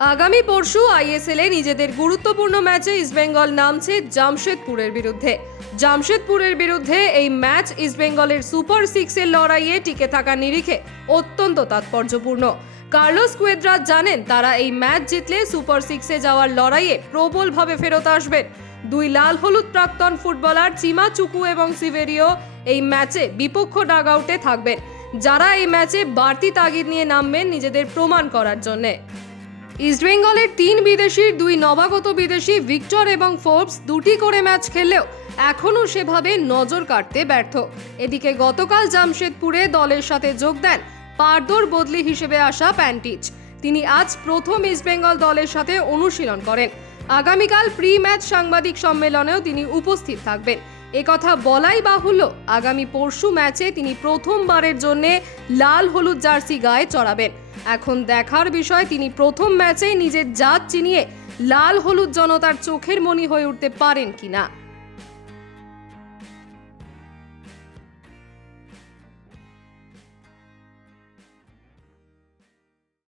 আগামী পরশু আইএসএল এ নিজেদের গুরুত্বপূর্ণ ম্যাচে ইস্টবেঙ্গল নামছে জামশেদপুরের বিরুদ্ধে। জামশেদপুরের বিরুদ্ধে এই ম্যাচ ইস্টবেঙ্গলের সুপার সিক্সের লড়াইয়ে টিকে থাকার নিরিখে অত্যন্ত তাৎপর্যপূর্ণ। কার্লোস কুয়েদ্রাস জানেন তারা এই ম্যাচ জিতলে সুপার সিক্সে যাওয়ার লড়াইয়ে প্রবলভাবে ফেরত আসবেন। দুই লাল হলুদ প্রাক্তন ফুটবলার চিমা চুকু এবং সিভেরিও এই ম্যাচে বিপক্ষ ডাগআউটে থাকবেন, যারা এই ম্যাচে বাড়তি তাগিদ নিয়ে নামবেন নিজেদের প্রমাণ করার জন্যে। ইস্টবেঙ্গলের 3 বিদেশির 2 নবাগত বিদেশি ভিক্টর এবং ফোর্বস দুটি করে ম্যাচ খেললেও এখনও সেভাবে নজর কাটতে ব্যর্থ। এদিকে গতকাল জামশেদপুরে দলের সাথে যোগ দেন পারদোর বদলি হিসেবে আসা প্যান্টিচ। তিনি আজ প্রথম ইস্টবেঙ্গল দলের সাথে অনুশীলন করেন। আগামীকাল প্রি ম্যাচ সাংবাদিক সম্মেলনেও তিনি উপস্থিত থাকবেন। একথা বলাই বাহুল্য, আগামী পরশু ম্যাচে তিনি প্রথমবারের জন্য লাল হলুদ জার্সি গায়ে চড়াবেন। এখন দেখার বিষয় তিনি প্রথম ম্যাচেই নিজের জাত চিনিয়ে লাল হলুদ জনতার চোখের মণি হয়ে উঠতে পারেন কিনা।